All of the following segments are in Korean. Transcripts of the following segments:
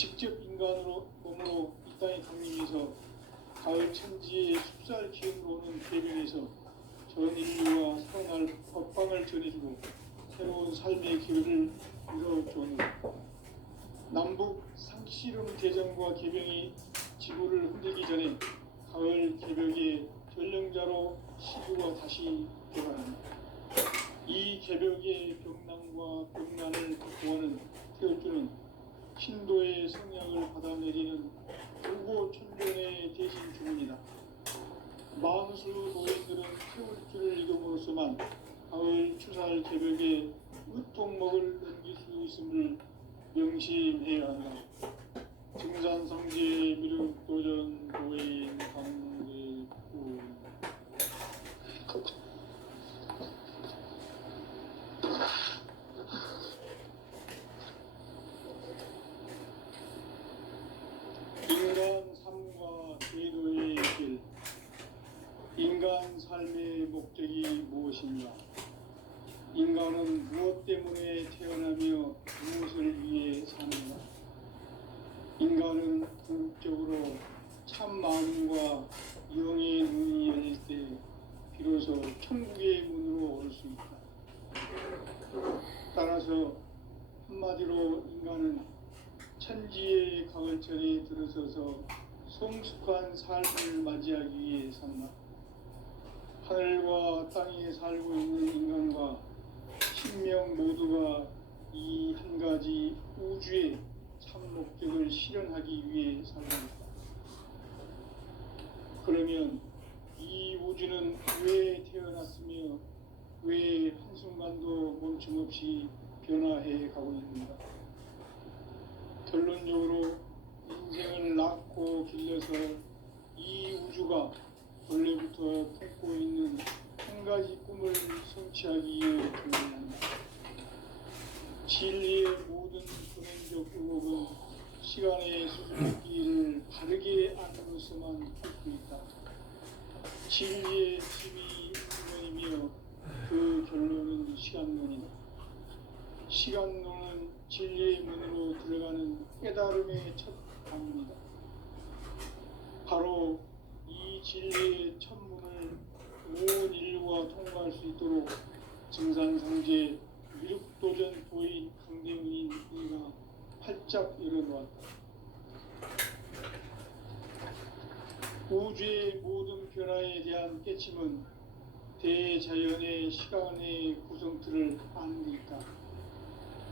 직접 인간으로 몸으로 이 땅에 강림해서 가을 천지의 숲살 기운으로 오는 개변에서 전 인류와 살아날 법방을 전해주고 새로운 삶의 기회를 이뤄주었느라 남북 상씨름 대전과 개병이 지구를 흔들기 전에 가을 개벽의 전령자로 시구가 다시 개발합니다. 이 개벽의 벽난과 벽난을 극복하는 태울주는 신도의 성향을 받아내리는 불고 천변의 대신 주문이다. 만수 노인들은 태울주를 이름으로서만 가을 추살 개벽의 으통목을 넘길 수 있음을 명심해야 한다. 증산성제 미륵도전 도인 강대구 인간 삶과 제도의 길. 인간 삶의 목적이 무엇인가? 인간은 무엇 때문에 태어나며 무엇을 위해 사는가? 인간은 궁극적으로 참 마음과 영의 눈이 열릴 때 비로소 천국의 문으로 올 수 있다. 따라서 한마디로 인간은 천지의 가을철에 들어서서 성숙한 삶을 맞이하기 위해 산다. 하늘과 땅에 살고 있는 인간과 신명 모두가 이 한 가지 우주의 참 목적을 실현하기 위해 살고 있다. 그러면 이 우주는 왜 태어났으며 왜 한순간도 멈춤없이 변화해 가고 있는가? 결론적으로 인생을 낳고 길러서 이 우주가 원래부터 품고 있는 한 가지 꿈을 성취하기 위해 존재한다. 진리의 모든 근원적 의혹은 시간의 수수께끼를 바르게 안으로서만 풀 수 있다. 진리의 집이 근원이며 그 결론은 시간론이다. 시간론은 진리의 문으로 들어가는 깨달음의 첫 방문이다. 바로 이 진리의 첫 문을 온 인류가 통과할 수 있도록 증산성제 미륵도전 도인 강대문인 이가 활짝 열어놓았다. 우주의 모든 변화에 대한 깨침은 대자연의 시간의 구성틀을 아는 데 있다.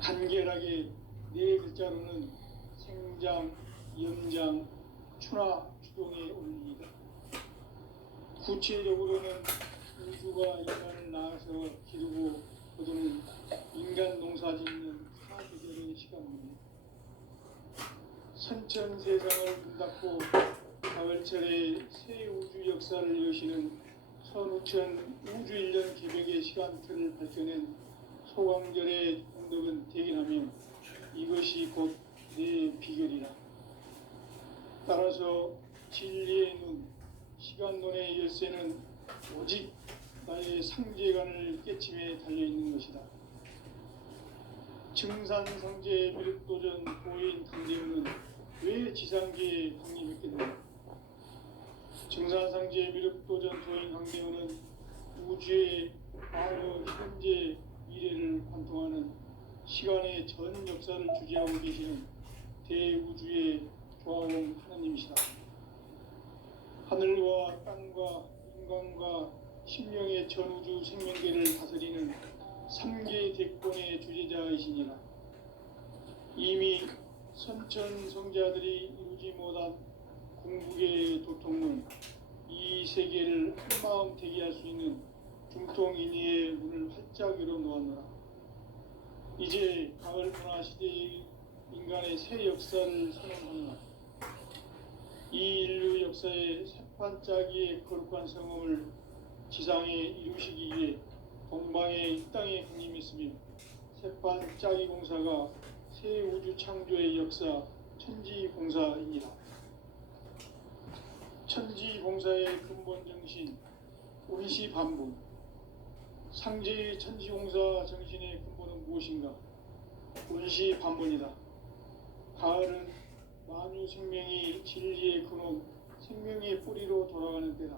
간결하게 네 글자로는 생장, 연장, 추나, 추동의 원리이다. 구체적으로는 우주가 인간을 낳아서 기르고 거두는 인간 농사 짓는 사계절의 시간입니다. 선천 세상을 문 닫고 가을철에 새 우주 역사를 여시는 선우천 우주 1년 개벽의 시간틀을 밝혀낸 소광절의 공덕은 대견하며 이것이 곧 내 비결이라. 따라서 진리의 눈, 시간론의 열쇠는 오직 나의 상제관을 깨침에 달려있는 것이다. 증산성제 미륵도전 도인 강대문은 왜 지상계에 강림했겠는가? 증산성제 미륵도전 도인 강대문은 우주의 과거, 현재, 미래를 관통하는 시간의 전 역사를 주재하고 계시는 대우주의 조화원 하나님이시다. 하늘과 땅과 인간과 신명의 전우주 생명계를 다스리는 3개 대권의 주제자이시니라. 이미 선천 성자들이 이루지 못한 궁극의 도통문, 이 세계를 한마음 대기할 수 있는 중통인의의 문을 활짝 열어놓았노라. 이제 가을 문화 시대의 인간의 새 역사를 선언하노라. 이 인류 역사의 새반짝이의 거룩한 성험을 지상에 이루시기 위해 동방의 이 땅에 강림했으며 새반짝이 공사가 새 우주 창조의 역사 천지공사입니다. 천지공사의 근본 정신 운시반분. 상제의 천지공사 정신의 근본은 무엇인가? 운시반분이다. 가을은 만유 생명이 진리의 근원, 생명의 뿌리로 돌아가는 때다.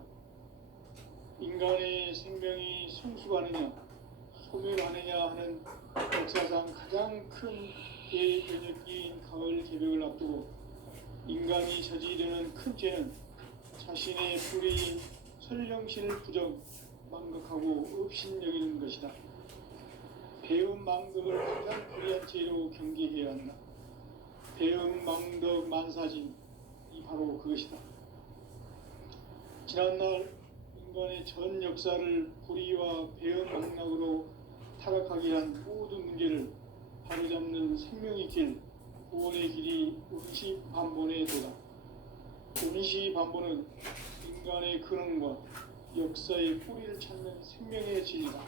인간의 생명이 성숙하느냐 소멸하느냐 하는 역사상 가장 큰 대변혁기인 가을 개벽을 앞두고 인간이 저지르는 큰 죄는 자신의 뿌리인 설령신을 부정, 망각하고 업신여기는 것이다. 배음 망덕을 가장 불의한 죄로 경계해야 한다. 배음 망덕 만사진, 이 바로 그것이다. 지난날 인간의 전 역사를 불의와 배음 망락으로 타락하게 한 모든 문제를 바로잡는 생명의 길, 구원의 길이 운시반본의 도다. 운시반본은 인간의 근원과 역사의 뿌리를 찾는 생명의 진리다.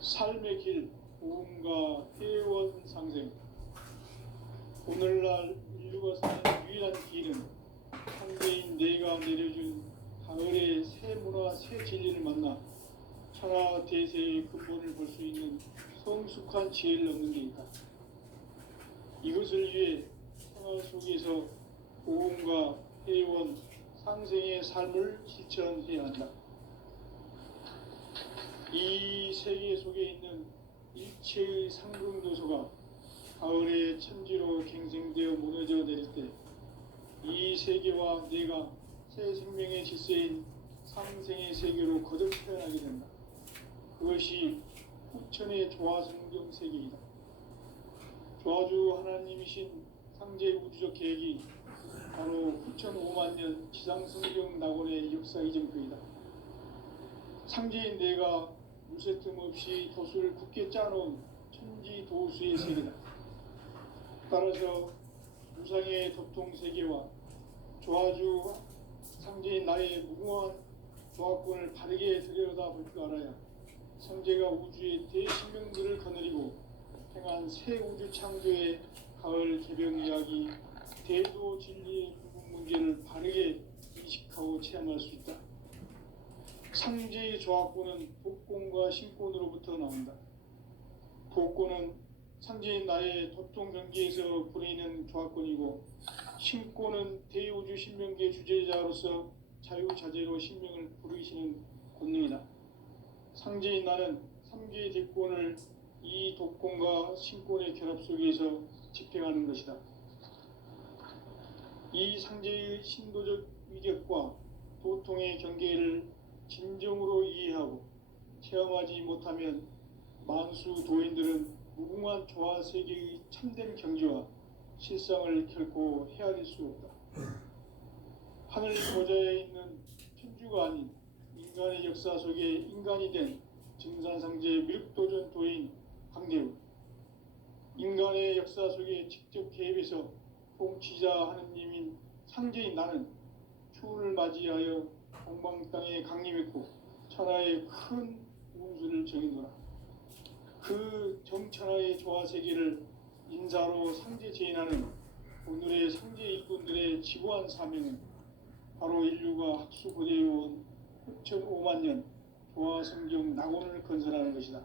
삶의 길, 보험과 회원 상생. 오늘날 인류가 사는 유일한 길은 상대인 내가 내려준 가을의 새 문화, 새 진리를 만나 천하 대세의 근본을 볼 수 있는 성숙한 지혜를 얻는 데 있다. 이것을 위해 생활 속에서 보험과 회원, 상생의 삶을 실천해야 한다. 이 세계 속에 있는 일체의 상승 요소가 가을의 천지로 갱생되어 무너져 내릴 때 이 세계와 내가 새 생명의 질서인 상생의 세계로 거듭 태어나게 된다. 그것이 후천의 조화성경 세계이다. 조화주 하나님이신 상제 우주적 계획이 바로 후천 5만 년 지상성경 낙원의 역사 이전표이다. 상제인 내가 무쇠 틈 없이 도수를 굳게 짜놓은 천지 도수의 세계다. 따라서 무상의 도통 세계와 조화주 상제인 나의 무궁한 조화권을 바르게 들여다볼 줄 알아야 성제가 우주의 대신명들을 거느리고 행한 새 우주 창조의 가을 개벽 이야기, 대도 진리의 궁극 문제를 바르게 인식하고 체험할 수 있다. 상제의 조화권은 복권과 신권으로부터 나온다. 복권은 상제인 나의 도통 경계에서 부리는 조화권이고, 신권은 대우주 신명계 주제자로서 자유자재로 신명을 부르시는 권능이다. 상제인 나는 3개의 대권을 이 독권과 신권의 결합 속에서 집행하는 것이다. 이 상제의 신도적 위력과 도통의 경계를 진정으로 이해하고 체험하지 못하면 만수 도인들은 무궁한 조화 세계의 참된 경지와 실상을 결코 헤아릴 수 없다. 하늘 보좌에 있는 천주가 아닌 인간의 역사 속에 인간이 된 증산상제 밀도전 도인 강대우, 인간의 역사 속에 직접 개입해서 통치자 하느님인 상제인 나는 추운을 맞이하여 동방 땅에 강림했고 천하의 큰 운수를 정해노라. 그 정천하의 조화세계를 인사로 상제 제인하는 오늘의 상제 일꾼들의 지고한 사명은 바로 인류가 학수고대해온 후천 5만 년 조화성경 낙원을 건설하는 것이다.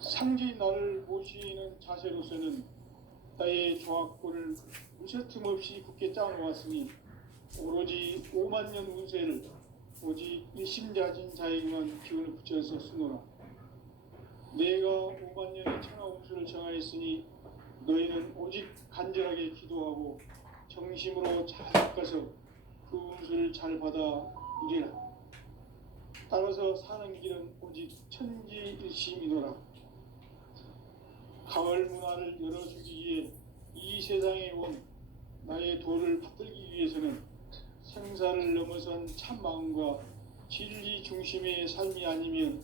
상제인 나를 모시는 자세로서는 나의 조화권을 무쇠틈 없이 굳게 짜놓았으니 오로지 5만 년 운세를 오직 일심자진 자에게만 기운을 붙여서 쓰노라. 내가 5만 년의 천하 운수를 정하였으니 너희는 오직 간절하게 기도하고 정심으로 잘 닦아서 그 운수를 잘 받아 누리라. 따라서 사는 길은 오직 천지일심이노라. 가을 문화를 열어주기 위해 이 세상에 온 나의 도를 받들기 위해서는 생사를 넘어선 참 마음과 진리 중심의 삶이 아니면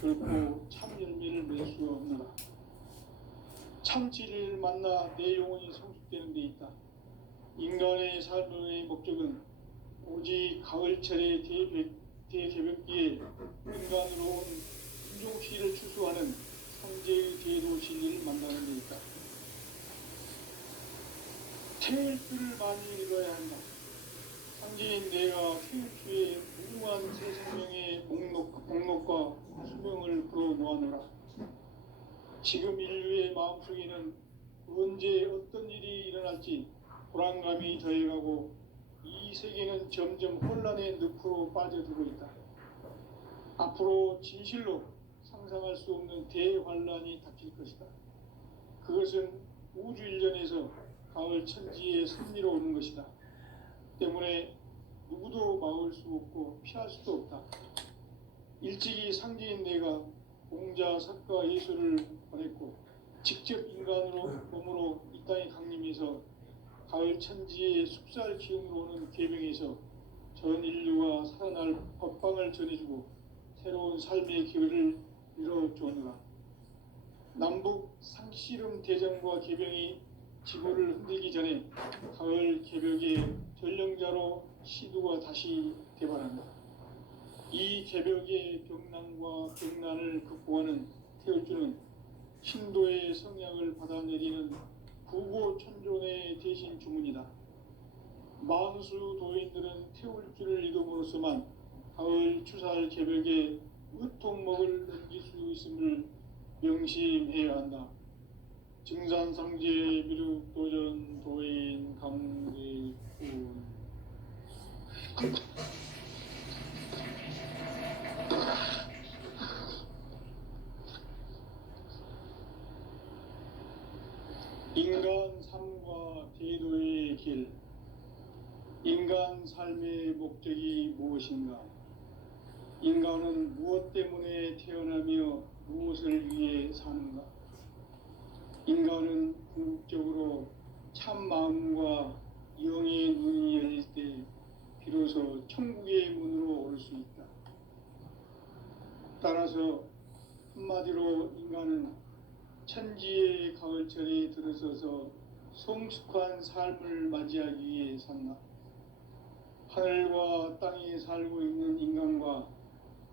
결코 참 열매를 맺을 수 없노라. 참 진리를 만나 내 영혼이 성숙되는 데 있다. 인간의 삶의 목적은 오직 가을철의 대개벽기에 인간으로 온 인종시를 추수하는 상제의 대도 진리를 만나는 데 있다. 태일주를 많이 읽어야 한다. 상제인 내가 태일주의 무궁한 새 생명의 목록과 수명을 불어 모아노라. 지금 인류의 마음속에는 언제 어떤 일이 실현할지 불안감이 더해가고 이 세계는 점점 혼란의 늪으로 빠져들고 있다. 앞으로 진실로 상상할 수 없는 대환란이 닥칠 것이다. 그것은 우주 일련에서 가을 천지의 섭리로 오는 것이다. 때문에 누구도 막을 수 없고 피할 수도 없다. 일찍이 상제인 내가 공자, 석가, 예수를 보냈고 직접 인간으로 몸으로 이 땅에 강림해서 가을 천지의 숲살 기운으로 오는 계명에서 전 인류가 살아날 법방을 전해주고 새로운 삶의 기회를 이뤄주느라. 남북 상씨름 대전과 계병이 지구를 흔들기 전에 가을 개벽의 전령자로 시두가 다시 대발한다. 이 개벽의 병난과 병난을 극복하는 태울주는 신도의 성약을 받아내리는 구고천존의 대신 주문이다. 만수 도인들은 태울주를 이름으로서만 가을 추살 개벽의 의통목을 넘길 수 있음을 명심해야 한다. 증산상제 미륵도전 도인 강대군. 인간 삶과 제도의 길. 인간 삶의 목적이 무엇인가? 인간은 무엇 때문에 태어나며 무엇을 위해 사는가? 인간은 궁극적으로 참 마음과 영의 눈이 열릴 때 비로소 천국의 문으로 올 수 있다. 따라서 한마디로 인간은 천지의 가을철에 들어서서 성숙한 삶을 맞이하기 위해 산다. 하늘과 땅에 살고 있는 인간과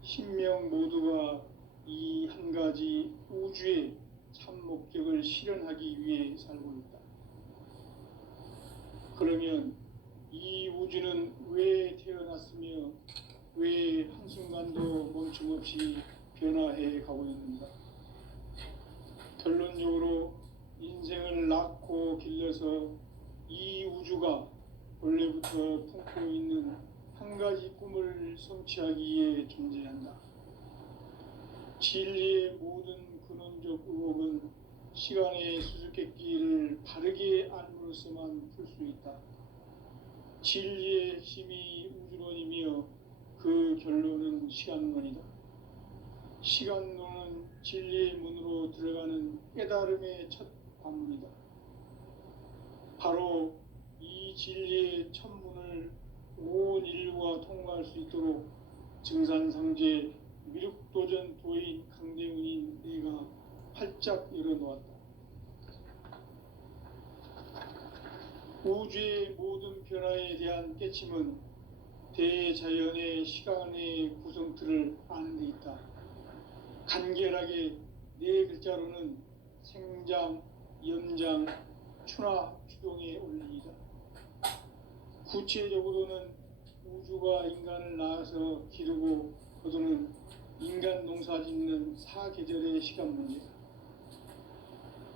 신명 모두가 이 한 가지 우주의 참 목적을 실현하기 위해 살고 있다. 그러면 이 우주는 왜 태어났으며 왜 한순간도 멈춤없이 변화해 가고 있는가? 결론적으로 인생을 낳고 길러서 이 우주가 원래부터 품고 있는 한 가지 꿈을 성취하기 위해 존재한다. 진리의 모든 근원적 의혹은 시간의 수수께끼를 바르게 알므로서만 풀 수 있다. 진리의 핵심이 우주론이며 그 결론은 시간론이다. 시간론은 진리의 문으로 들어가는 깨달음의 첫 관문이다. 바로 이 진리의 첫 문을 온 인류가 통과할 수 있도록 증산상제 미륵도전 도인 강대훈인 내가 활짝 열어놓았다. 우주의 모든 변화에 대한 깨침은 대자연의 시간의 구성틀을 아는 데 있다. 간결하게 네 글자로는 생장, 염장, 추나 추동의 원리이다. 구체적으로는 우주가 인간을 낳아서 기르고 거두는 인간 농사 짓는 사계절의 시간 문제다.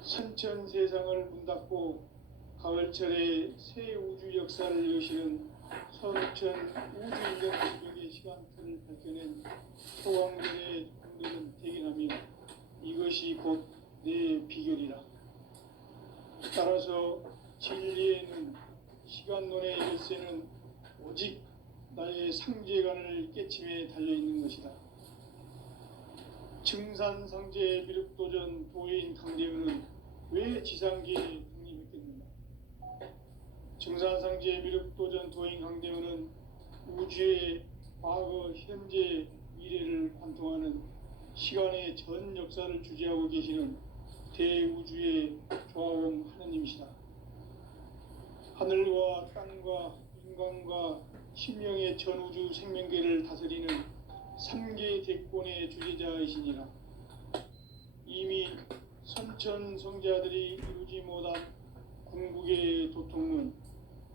선천 세상을 문 닫고 가을철에 새 우주 역사를 여시는 선천 우주인간 기록의 시간틀을 밝혀낸 소왕들의 공들은 대견하며 이것이 곧 내 비결이라. 따라서 진리에는 시간론의 열쇠는 오직 나의 상제관을 깨침에 달려있는 것이다. 증산상제 미륵도전 도인 강대훈은 왜 지상계에 독립했겠는가? 증산상제 미륵도전 도인 강대훈은 우주의 과거, 현재, 미래를 관통하는 시간의 전 역사를 주재하고 계시는 대우주의 조화원 하느님이시다. 하늘과 땅과 인간과 신명의 전우주 생명계를 다스리는 3개 대권의 주재자이시니라. 이미 선천 성자들이 이루지 못한 궁극의 도통은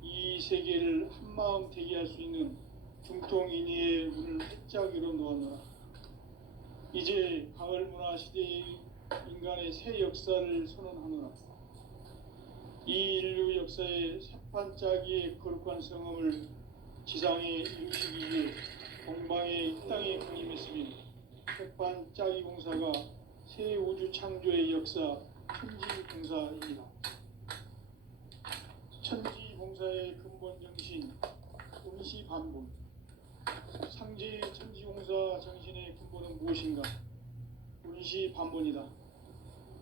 이 세계를 한마음 되게 할 수 있는 중통인의의 문을 활짝 열어놓았노라. 이제 가을 문화 시대의 인간의 새 역사를 선언하노라. 이 인류 역사의 새판짜기의 거룩한 성함을 지상에 이루시기 위해 동방의 이 땅에 강림했으며 새판짜기 공사가 새 우주 창조의 역사 천지봉사입니다. 천지봉사의 근본 정신 운시반본. 상제의 천지공사 정신의 근본은 무엇인가? 운시반본이다.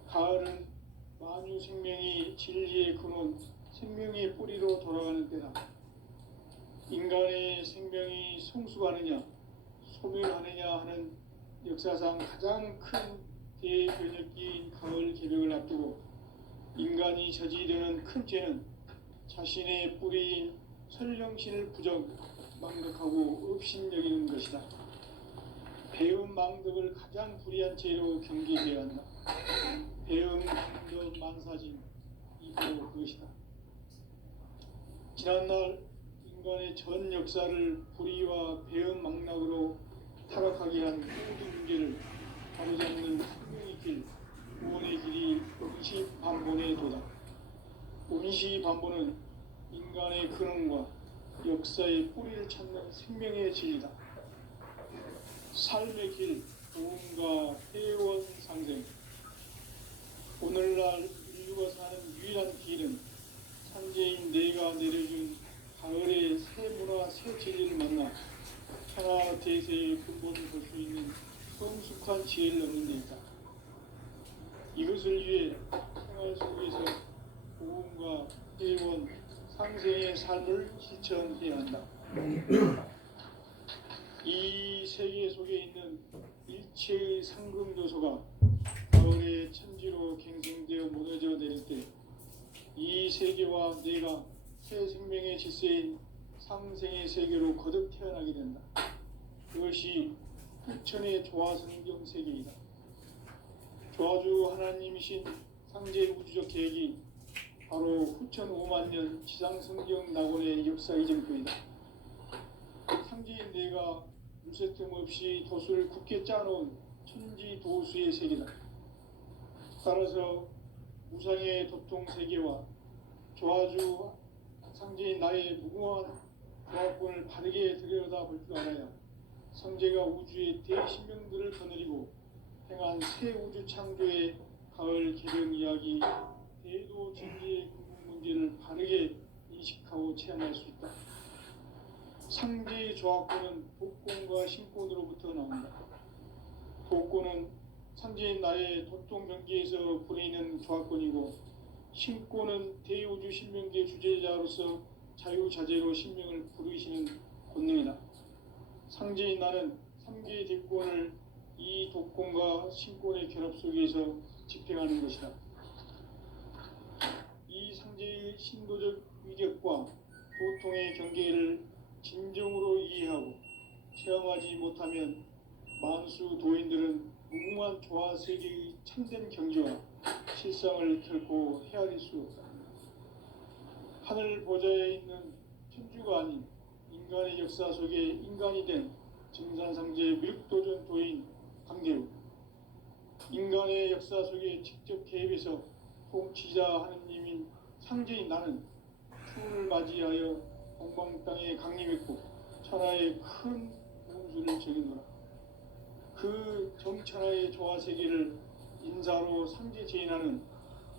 가을은 만유 생명이 진리의 근원, 생명의 뿌리로 돌아가는 때다. 인간의 생명이 성숙하느냐, 소멸하느냐 하는 역사상 가장 큰 대변혁기인 가을 개벽을 앞두고 인간이 저지르는 큰 죄는 자신의 뿌리인 설령신을 망덕하고 업신여기는 것이다. 배음 망덕을 가장 불의한 죄로 경계해야 한다. 배음 망덕 만사진 이 바로 그것이다. 지난날 인간의 전 역사를 불의와 배음 망락으로 타락하게 한 모든 문제를 바로잡는 생명의 길, 구원의 길이 운시반본의 도다. 운시반본은 인간의 근원과 역사의 뿌리를 찾는 생명의 진리다. 삶의 길, 도움과 회원 상생. 오늘날 인류가 사는 유일한 길은 상제인 내가 내려준 가을의 새 문화, 새 진리를 만나 천하 대세의 근본을 볼 수 있는 성숙한 지혜를 얻는 데 있다. 이것을 위해 생활 속에서 도움과 회원, 상생의 삶을 실천해야 한다. 이 세계 속에 있는 일체의 상금 요소가 가을의 천지로 갱생되어 무너져 내릴 때 이 세계와 내가 새 생명의 질서인 상생의 세계로 거듭 태어나게 된다. 그것이 후천의 조화성경 세계이다. 조화주 하나님이신 상제 우주적 계획이 바로 후천 5만 년 지상성경 낙원의 역사 이정표이다. 상제인 내가 물새틈 없이 도수를 굳게 짜놓은 천지도수의 세계다. 따라서 무상의 도통 세계와 조화주 상제인 나의 무궁한 조합권을 바르게 들여다볼 줄 알아야 성제가 우주의 대신명들을 거느리고 행한 새 우주 창조의 가을 개벽 이야기 대도 진리의 근본 문제를 바르게 인식하고 체험할 수 있다. 상제의 조합권은 독권과 신권으로부터 나온다. 독권은 상제인 나의 도통 경계에서 부리는 조합권이고, 신권은 대우주 신명계 주제자로서 자유자재로 신명을 부르시는 권능이다. 상제인 나는 3개의 대권을 이 독권과 신권의 결합 속에서 집행하는 것이다. 이 상제의 신도적 위력과 도통의 경계를 진정으로 이해하고 체험하지 못하면 만수 도인들은 무궁한 조화 세계의 참된 경지와 실상을 결코 헤아릴 수 없다. 하늘 보좌에 있는 천주가 아닌 인간의 역사 속에 인간이 된 증산상제 밀도전 도인 강대우, 인간의 역사 속에 직접 개입해서 통치자 하느님인 상제인 나는 추운을 맞이하여 동방 땅에 강림했고 천하의 큰 운수를 적이노라. 그 정천하의 조화세계를 인사로 상제 제인하는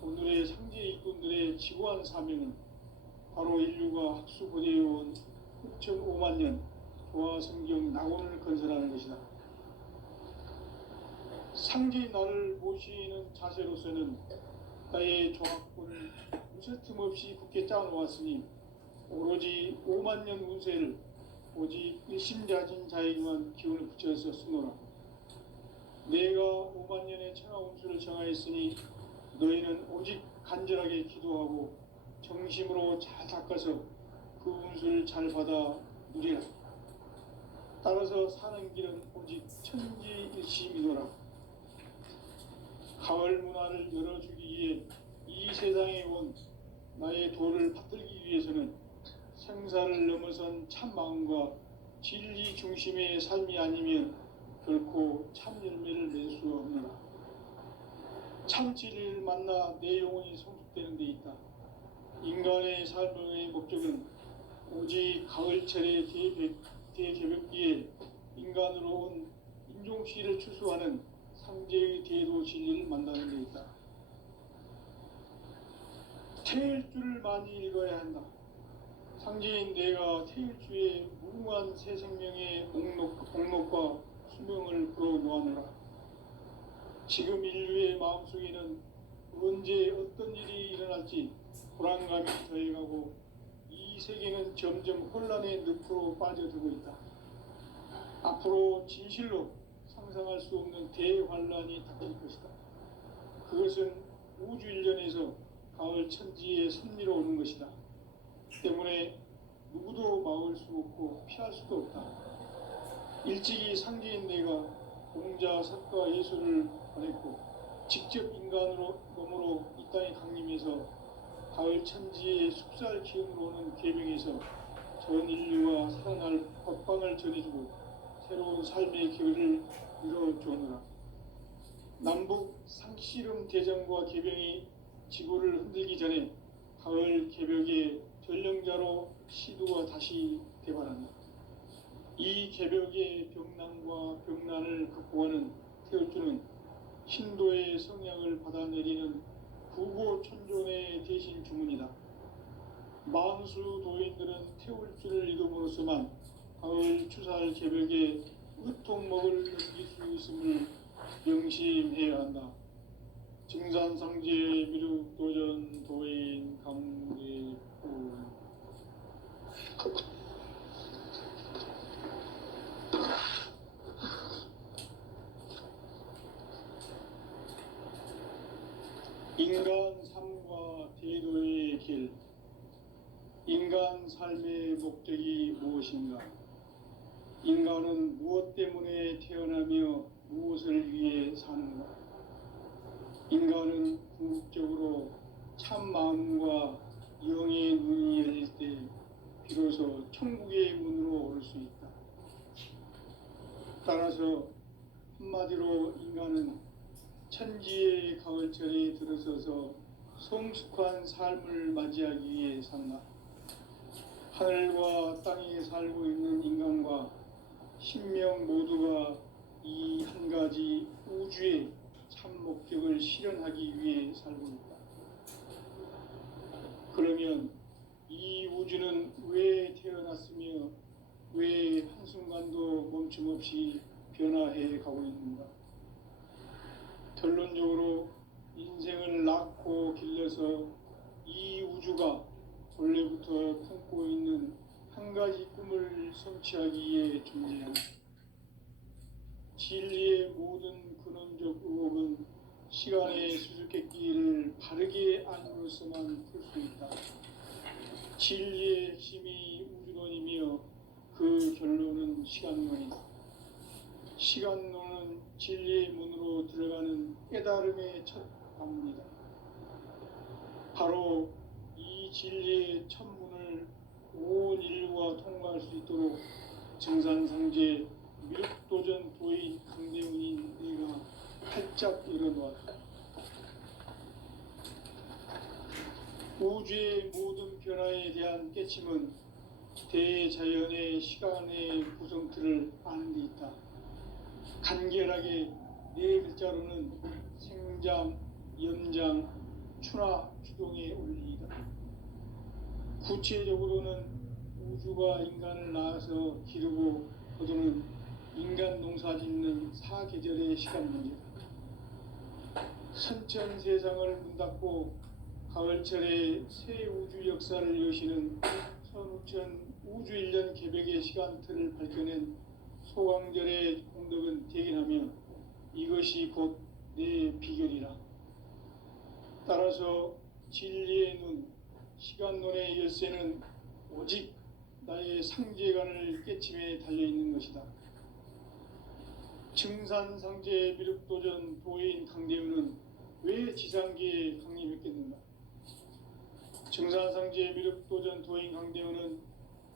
오늘의 상제 일꾼들의 지고한 사명은 바로 인류가 학수고대해온 후천 5만 년 조화성경 낙원을 건설하는 것이다. 상제인 나를 모시는 자세로서는 나의 조합권을 무쇠틈 없이 굳게 짜놓았으니 오로지 5만 년 운세를 오직 일심자진 자에게만 기운을 붙여서 쓰노라. 내가 5만 년의 천하 운수를 정하였으니 너희는 오직 간절하게 기도하고 정심으로 잘 닦아서 그 운수를 잘 받아 누리라. 따라서 사는 길은 오직 천지일심이노라. 가을 문화를 열어주기 위해 이 세상에 온 나의 도를 받들기 위해서는 생사를 넘어선 참 마음과 진리 중심의 삶이 아니면 결코 참 열매를 낼 수 없노라. 참 진리를 만나 내 영혼이 성숙되는 데 있다. 인간의 삶의 목적은 오직 가을철의 대개벽기에 인간으로 온 인종씨를 추수하는 상제의 대도 진리를 만나는 데 있다. 태일주를 많이 읽어야 한다. 상제인 내가 태일주의 무궁한 새 생명의 목록과 수명을 불어놓아노라. 지금 인류의 마음속에는 언제 어떤 일이 일어날지 불안감이 더해가고 이 세계는 점점 혼란의 늪으로 빠져들고 있다. 앞으로 진실로 상상할 수 없는 대환란이 닥칠 것이다. 그것은 우주 일련에서 가을 천지의 섭리로 오는 것이다. 때문에 누구도 막을 수 없고 피할 수도 없다. 일찍이 상제인 내가 공자, 석가, 예수를 보냈고 직접 인간으로 몸으로 이 땅에 강림해서 가을 천지의 숲살 기운으로 오는 계명에서 전 인류와 살아날 법방을 전해주고 새로운 삶의 길을 이뤄주느라. 남북 상씨름 대전과 개병이 지구를 흔들기 전에 가을 개벽의 전령자로 시두가 다시 대발한다. 이 개벽의 병난과 병난을 극복하는 태울주는 신도의 성향을 받아내리는 구고천존의 대신 주문이다. 만수 도인들은 태울주를 읽음으로써만 가을 추살 개벽의 으통먹을 넘길 수 있음을 명심해야 한다. 증산상제 미륵도전 도인 강제부. 인간 삶과 대도의 길. 인간 삶의 목적이 무엇인가? 인간은 무엇 때문에 태어나며 무엇을 위해 사는가? 인간은 궁극적으로 참 마음과 영의 눈이 열릴 때 비로소 천국의 문으로 오를 수 있다. 따라서 한마디로 인간은 천지의 가을철에 들어서서 성숙한 삶을 맞이하기 위해 산다. 하늘과 땅에 살고 있는 인간과 신명 모두가 이 한 가지 우주의 참 목적을 실현하기 위해 살고 있다. 그러면 이 우주는 왜 태어났으며 왜 한순간도 멈춤없이 변화해 가고 있는가? 결론적으로 인생을 낳고 길러서 이 우주가 원래부터 품고 있는 한 가지 꿈을 성취하기 위해 존재한다. 진리의 모든 근원적 의혹은 시간의 수수께끼를 바르게 알므로써만 풀 수 있다. 진리의 핵심이 우주론이며 그 결론은 시간론이다. 시간론은 진리의 문으로 들어가는 깨달음의 첫 관문이다. 바로 이 진리의 첫 문을 온 인류가 통과할 수 있도록 증산상제 미륵도전 도의 강대훈인 내가 활짝 열어놓았다. 우주의 모든 변화에 대한 깨침은 대자연의 시간의 구성틀을 아는 데 있다. 간결하게 네 글자로는 생장, 연장, 추나 추동의 원리이다. 구체적으로는 우주가 인간을 낳아서 기르고 거두는 인간 농사 짓는 사계절의 시간 문제다. 선천 세상을 문 닫고 가을철에 새 우주 역사를 여시는 선우천 우주 일년 개벽의 시간틀을 밝혀낸 소강절의 공덕은 대견하며 이것이 곧 내 비결이라. 따라서 진리의 눈, 시간론의 열쇠는 오직 나의 상제관을 깨침에 달려있는 것이다. 증산상제 미륵도전 도인 강대훈은 왜 지상계에 강림했겠는가? 증산상제 미륵도전 도인 강대훈은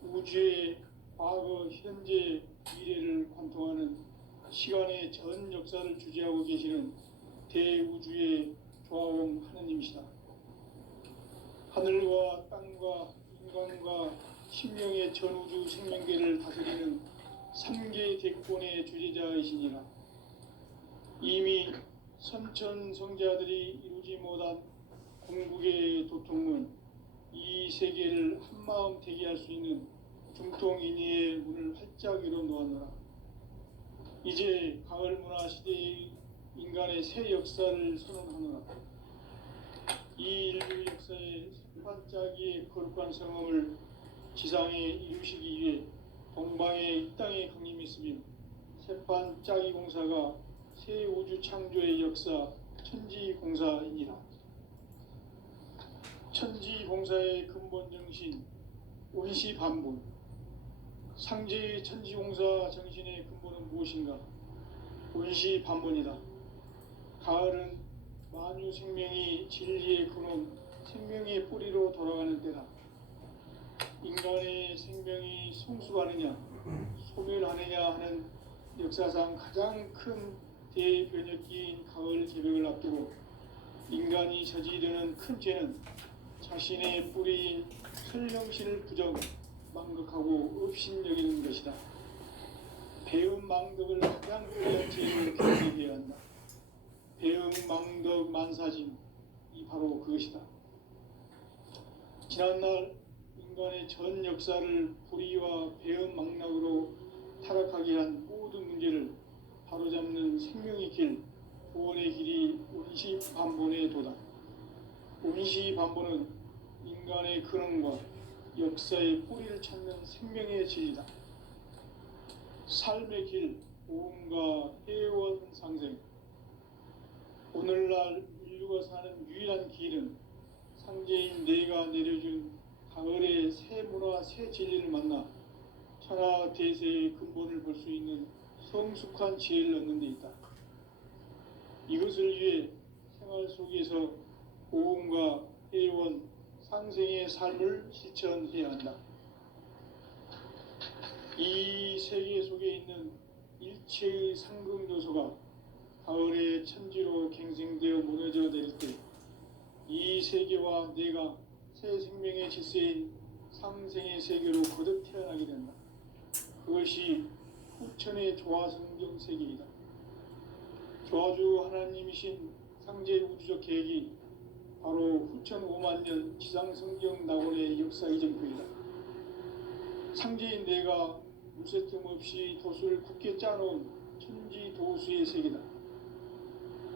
우주의 과거, 현재, 미래를 관통하는 시간의 전 역사를 주재하고 계시는 대우주의 조화원 하느님이시다. 하늘과 땅과 인간과 신명의 전우주 생명계를 다스리는 삼계 대권의 주재자이시니라. 이미 선천성자들이 이루지 못한 공국의 도통은 이 세계를 한마음 되게 할 수 있는 중통인의의 문을 활짝 열어 놓았노라. 이제 가을 문화 시대의 인간의 새 역사를 선언하노라. 이 인류 역사의 반짝이의 거룩한 성음을 지상에 이루시기 위해 동방의 이 땅에 강림했으며 새반짝이 공사가 새 우주 창조의 역사 천지공사이니라. 천지공사의 근본 정신 원시반본. 상제의 천지공사 정신의 근본은 무엇인가? 원시반본이다. 가을은 만유 생명이 진리의 근원, 생명의 뿌리로 돌아가는 때다. 인간의 생명이 성숙하느냐, 소멸하느냐 하는 역사상 가장 큰 대변혁기인 가을 개벽을 앞두고 인간이 저지르는 큰 죄는 자신의 뿌리인 설령신을 부정, 망극하고 업신여기는 것이다. 배움 망덕을 가장 뿌리한 죄로 경계해야 한다. 배움 망덕 만사짐, 이 바로 그것이다. 지난날 인간의 전 역사를 불의와 배움 망락으로 타락하게 한 모든 문제를 바로잡는 생명의 길, 구원의 길이 원시반본의 도다. 원시반본은 인간의 근원과 역사의 뿌리를 찾는 생명의 진리다. 삶의 길, 오음과 해원 상생. 오늘날 인류가 사는 유일한 길은 상제인 내가 내려준 가을의 새 문화, 새 진리를 만나 천하 대세의 근본을 볼 수 있는 성숙한 지혜를 얻는 데 있다. 이것을 위해 생활 속에서 오음과 해원, 상생의 삶을 실천해야 한다. 이 세계 속에 있는 일체의 상승요소가 가을의 천지로 갱생되어 무너져 내릴 때 이 세계와 내가 새 생명의 질서인 상생의 세계로 거듭 태어나게 된다. 그것이 후천의 조화성경 세계이다. 조화주 하나님이신 상제 우주적 계획이 바로 후천 5만 년 지상성경 낙원의 역사 이전표이다. 상제인 내가 무쇠틈 없이 도수를 굳게 짜놓은 천지도수의 세계다.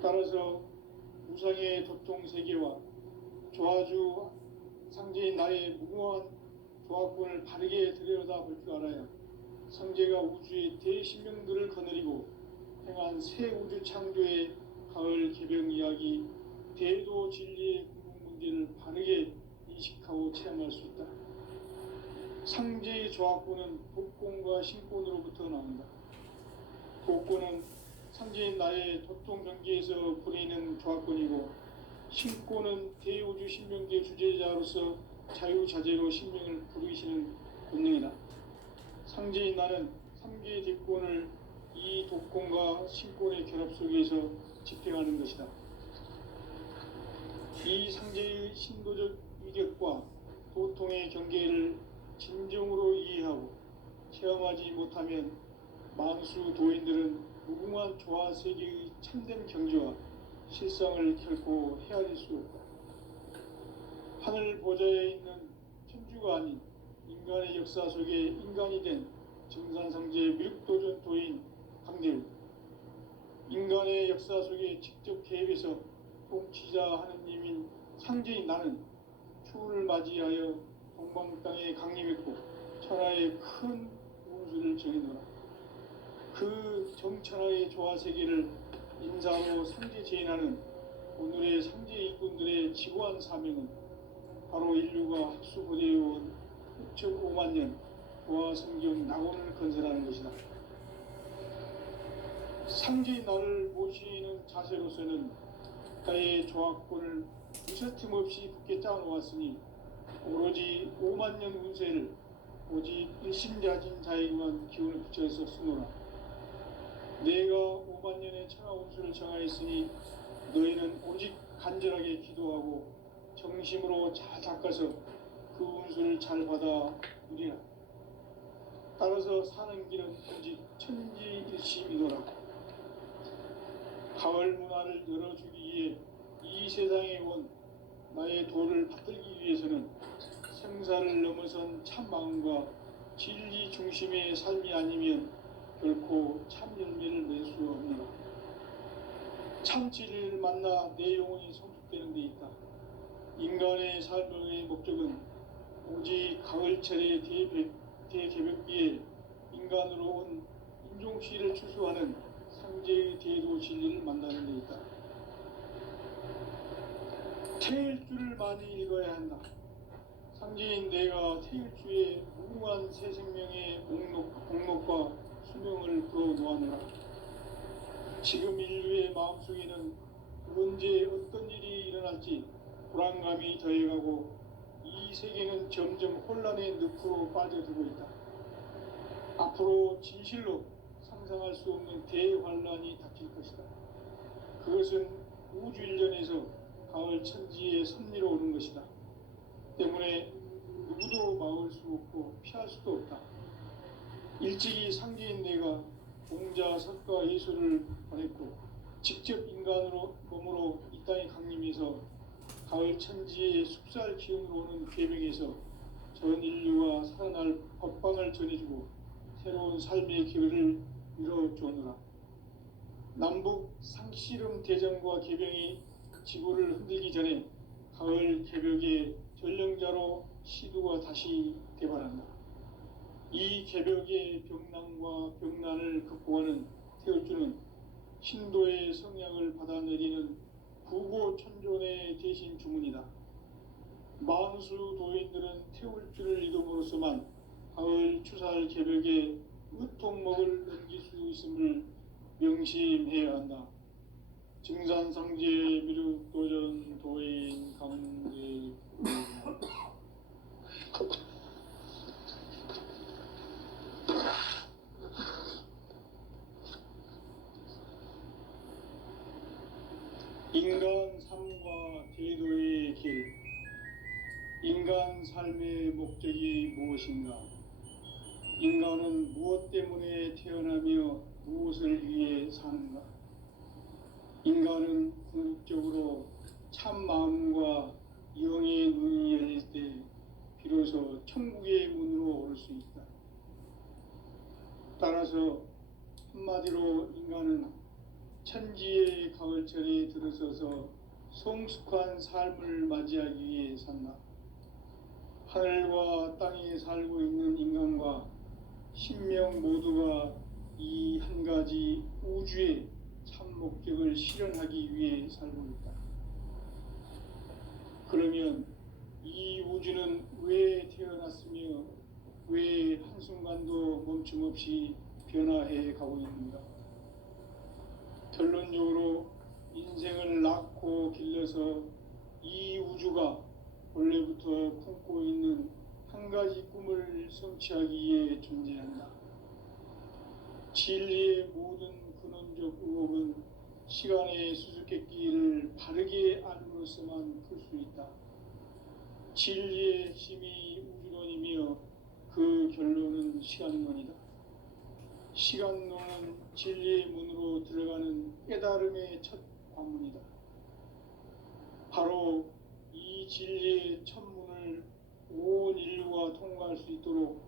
따라서 우상의 도통 세계와 조화주 상제인 나의 무궁한 조화권을 바르게 들여다볼 줄 알아야 상제가 우주의 대신명들을 거느리고 행한 새 우주 창조의 가을 개병 이야기, 대도 진리의 궁극 문제를 바르게 인식하고 체험할 수 있다. 상제의 조화권은 복권과 신권으로부터 나온다. 복권은 상제인 나의 도통 경계에서 보내는 조화권이고, 신권은 대우주 신명계 주제자로서 자유자재로 신명을 부르시는 본능이다. 상제인 나는 3개의 대권을 이 독권과 신권의 결합 속에서 집행하는 것이다. 이 상제의 신도적 위력과 도통의 경계를 진정으로 이해하고 체험하지 못하면 만수 도인들은 무궁한 조화 세계의 참된 경지와 실상을 결코 헤아릴 수 없다. 하늘 보좌에 있는 천주가 아닌 인간의 역사 속에 인간이 된 정산상제의 밀도전 도인 강대우, 인간의 역사 속에 직접 개입해서 통치자 하느님인 상제인 나는 추운을 맞이하여 동방 땅에 강림했고 천하의 큰 운수를 정해놓으라. 그 정천하의 조화 세계를 인사로 상제 제인하는 오늘의 상제 일꾼들의 지고한 사명은 바로 인류가 학수고대해온 6,5만 년 조화 성경 낙원을 건설하는 것이다. 상제인 나를 모시는 자세로서는 나의 조화권을 무쇠틈 없이 굳게 짜놓았으니 오로지 5만 년 운세를 오직 일심자진 자에게만 기운을 붙여서 쓰노라. 내가 5만 년의 천하 운수를 정하였으니 너희는 오직 간절하게 기도하고 정심으로 잘 닦아서 그 운수를 잘 받아 누리라. 따라서 사는 길은 오직 천지일심이노라. 가을 문화를 열어주기 위해 이 세상에 온 나의 도를 받들기 위해서는 생사를 넘어선 참 마음과 진리 중심의 삶이 아니면 결코 참 열매를 낼 수 없노라. 참 진리를 만나 내 영혼이 성숙되는 데 있다. 인간의 삶의 목적은 오직 가을철의 대개벽기에 인간으로 온 인종씨를 추수하는 상제의 대도 진리를 만나는 데 있다. 태일주를 많이 읽어야 한다. 상제인 내가 태일주의 무궁한 새 생명의 목록과 수명을 풀어놓았노라. 지금 인류의 마음속에는 언제 어떤 일이 일어날지 불안감이 더해가고 이 세계는 점점 혼란의 늪으로 빠져들고 있다. 앞으로 진실로 상상할 수 없는 대환란이 닥칠 것이다. 그것은 우주 일련에서 가을 천지의 섭리로 오는 것이다. 때문에 누구도 막을 수 없고 피할 수도 없다. 일찍이 상제인 내가 공자, 석가, 예수를 보냈고 직접 인간으로 몸으로 이 땅에 강림해서 가을 천지의 숲살 기운으로 오는 계명에서 전 인류와 살아날 법방을 전해주고 새로운 삶의 기회를 열어주오노라. 남북 상씨름 대전과 계병이 지구를 흔들기 전에 가을 개벽의 전령자로 시두가 다시 개발한다. 이 개벽의 병난과 병난을 극복하는 태울주는 신도의 성향을 받아내리는 부고천존의 대신 주문이다. 만수 도인들은 태울주를 이름으로서만 가을 추살 개벽에 의통목을 넘길 수 있음을 명심해야 한다. 증산상제 미륵도전 도인 강제 인간 삶과 제도의 길. 인간 삶의 목적이 무엇인가? 인간은 무엇 때문에 태어나며 무엇을 위해 사는가? 인간은 궁극적으로 참 마음과 영의 눈이 열릴 때 비로소 천국의 문으로 오를 수 있다. 따라서 한마디로 인간은 천지의 가을철에 들어서서 성숙한 삶을 맞이하기 위해 산다. 하늘과 땅에 살고 있는 인간과 신명 모두가 이 한 가지 우주의 참 목적을 실현하기 위해 살고 있다. 그러면 이 우주는 왜 태어났으며 왜 한순간도 멈춤 없이 변화해 가고 있는가? 결론적으로 인생을 낳고 길러서 이 우주가 원래부터 품고 있는 한 가지 꿈을 성취하기 위해 존재한다. 진리의 모든 근원적 의혹은 시간의 수수께끼를 바르게 알므로서만 풀 수 있다. 진리의 핵심이 우주론이며 그 결론은 시간론이다. 시간론은 진리의 문으로 들어가는 깨달음의 첫 관문이다. 바로 이 진리의 첫 문을 온 인류가 통과할 수 있도록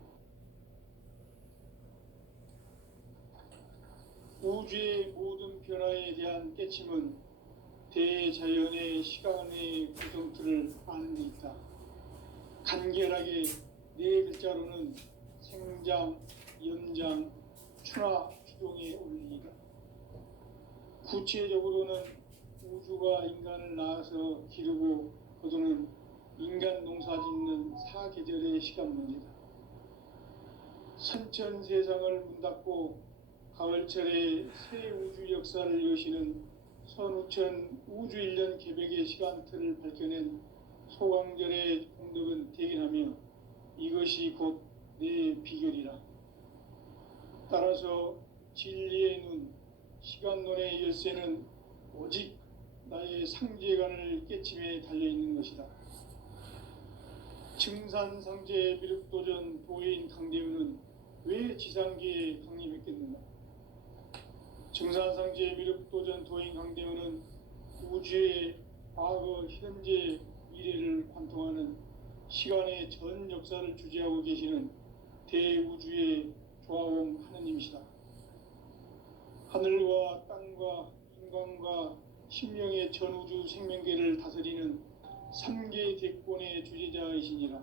우주의 모든 변화에 대한 깨침은 대자연의 시간의 구성틀을 아는 데 있다. 간결하게 네 글자로는 생장, 연장, 추나 추동의 원리이다. 구체적으로는 우주가 인간을 낳아서 기르고 거두는 인간 농사 짓는 사계절의 시간 문제다. 선천 세상을 문 닫고 가을철에 새 우주 역사를 여시는 선우천 우주 1년 개벽의 시간틀을 밝혀낸 소강절의 공덕은 대견하며 이것이 곧 내 비결이라. 따라서 진리의 눈, 시간론의 열쇠는 오직 나의 상제관을 깨침에 달려있는 것이다. 증산상제 미륵도전 도인 강대우는 왜 지상계에 강림했겠는가? 증산상제 미륵도전 도인 강대우는 우주의 과거, 현재, 미래를 관통하는 시간의 전 역사를 주재하고 계시는 대우주의 조화원 하느님이시다. 하늘과 땅과 인간과 신명의 전우주 생명계를 다스리는 3계 대권의 주재자이시니라.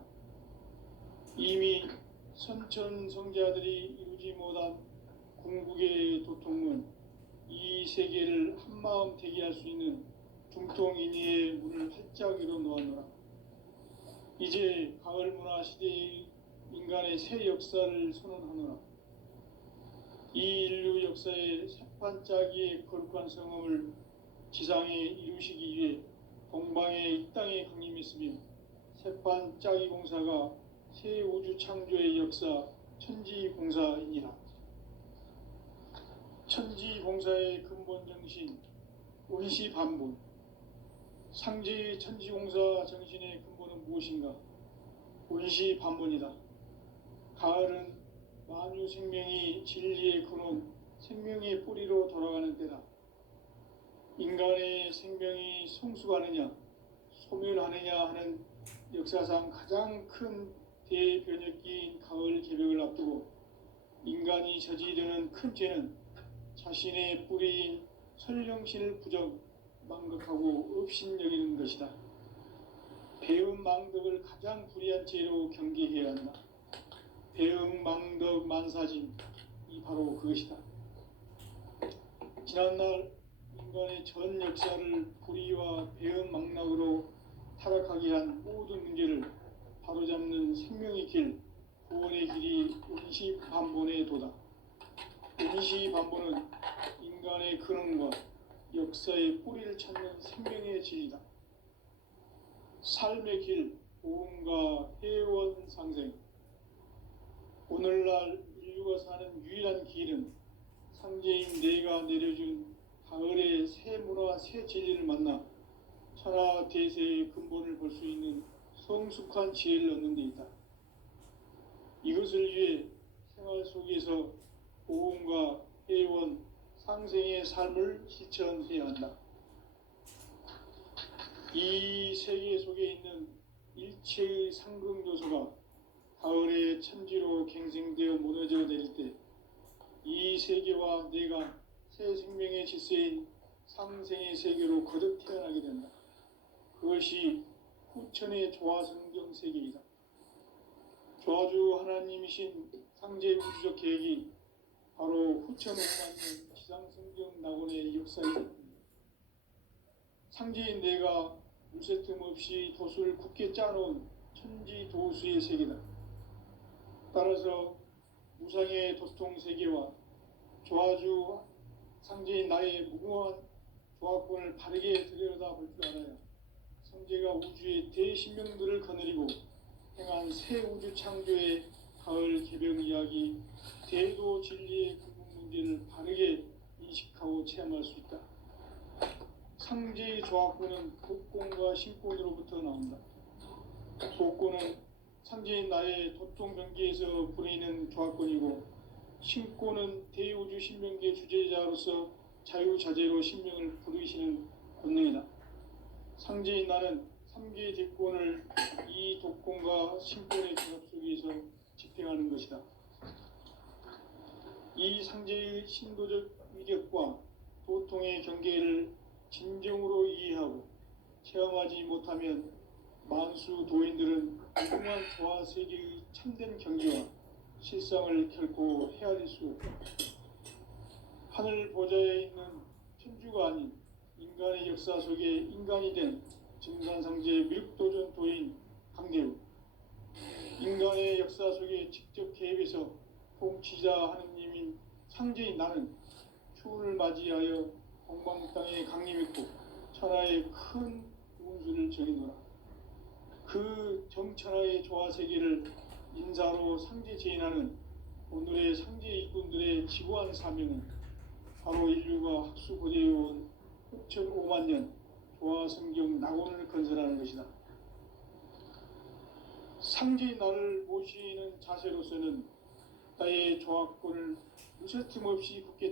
이미 선천성자들이 이루지 못한 궁극의 도통은 이 세계를 한마음 되게 할 수 있는 중통인의의 문을 활짝 열어 놓았노라. 이제 가을 문화 시대의 인간의 새 역사를 선언하노라. 이 인류 역사의 새판짜기의 거룩한 성음을 지상에 이루시기 위해 동방의 이 땅에 강림했으며 새판짜기 공사가 새 우주 창조의 역사 천지공사이니라. 천지공사의 근본 정신 원시반본. 상제의 천지공사 정신의 근본은 무엇인가? 원시반본이다. 가을은 만유 생명이 진리의 근원, 생명의 뿌리로 돌아가는 때다. 인간의 생명이 성숙하느냐, 소멸하느냐 하는 역사상 가장 큰 대변혁기인 가을 개벽을 앞두고 인간이 저지르는 큰 죄는 자신의 뿌리인 설령신을 부정, 망극하고 업신여기는 것이다. 배음 망덕을 가장 불의한 죄로 경계해야 한다. 배음 망덕 만사짐이 바로 그것이다. 지난날 인간의 전 역사를 불의와 배음 망락으로 타락하게 한 모든 문제를 바로잡는 생명의 길, 구원의 길이 원시반본의 도다. 원시반본은 인간의 근원과 역사의 뿌리를 찾는 생명의 진리다. 삶의 길, 보험과 회원 상생. 오늘날 인류가 사는 유일한 길은 상제인 내가 내려준 가을의 새 문화, 새 진리를 만나 천하 대세의 근본을 볼 수 있는 성숙한 지혜를 얻는 데 있다. 이것을 위해 생활 속에서 보험과 회원, 상생의 삶을 실천해야 한다. 이 세계 속에 있는 일체의 상극 요소가 가을의 천지로 갱생되어 무너져 내릴 때 이 세계와 내가 새 생명의 질서인 상생의 세계로 거듭 태어나게 된다. 그것이 후천의 조화성경 세계이다. 조화주 하나님이신 상제 우주적 계획이 바로 후천에 해맞는 지상성경 낙원의 역사이다. 상제인 내가 무쇠틈 없이 도수를 굳게 짜놓은 천지도수의 세계다. 따라서 무상의 도통 세계와 조화주 상제인 나의 무궁한 조화권을 바르게 들여다볼 줄 알아야 상제가 우주의 대신명들을 거느리고 행한 새 우주 창조의 가을 개벽 이야기, 대도 진리의 근본 문제를 바르게 인식하고 체험할 수 있다. 상제의 조화권은 복권과 신권으로부터 나온다. 복권은 상제인 나의 도통 경계에서 부리는 조화권이고, 신권은 대우주 신명계 주제자로서 자유자재로 신명을 부르시는 권능이다. 상제인 나는 3계 대권을 이 독권과 신권의 결합 속에서 집행하는 것이다. 이 상제의 신도적 위격과 도통의 경계를 진정으로 이해하고 체험하지 못하면 만수 도인들은 무궁한 조화 세계의 참된 경지와 실상을 결코 헤아릴 수 없다. 하늘 보좌에 있는 천주가 아닌 인간의 역사 속에 인간이 된 증산상제 미륵도전 도인 강대우. 인간의 역사 속에 직접 개입해서 통치자 하느님인 상제인 나는 추운을 맞이하여 동방 땅에 강림했고 천하의 큰 운수를 정해놓으라. 그 정천하의 조화세계를 인사로 상제 제인하는 오늘의 상제 일꾼들의 지구한 사명은 바로 인류가 학수 고대해온 6,500만 년 조화성경 낙원을 건설하는 것이다. 상주의 나를 모시는 자세로서는 나의 조합권을 무쇠틈 없이 굳게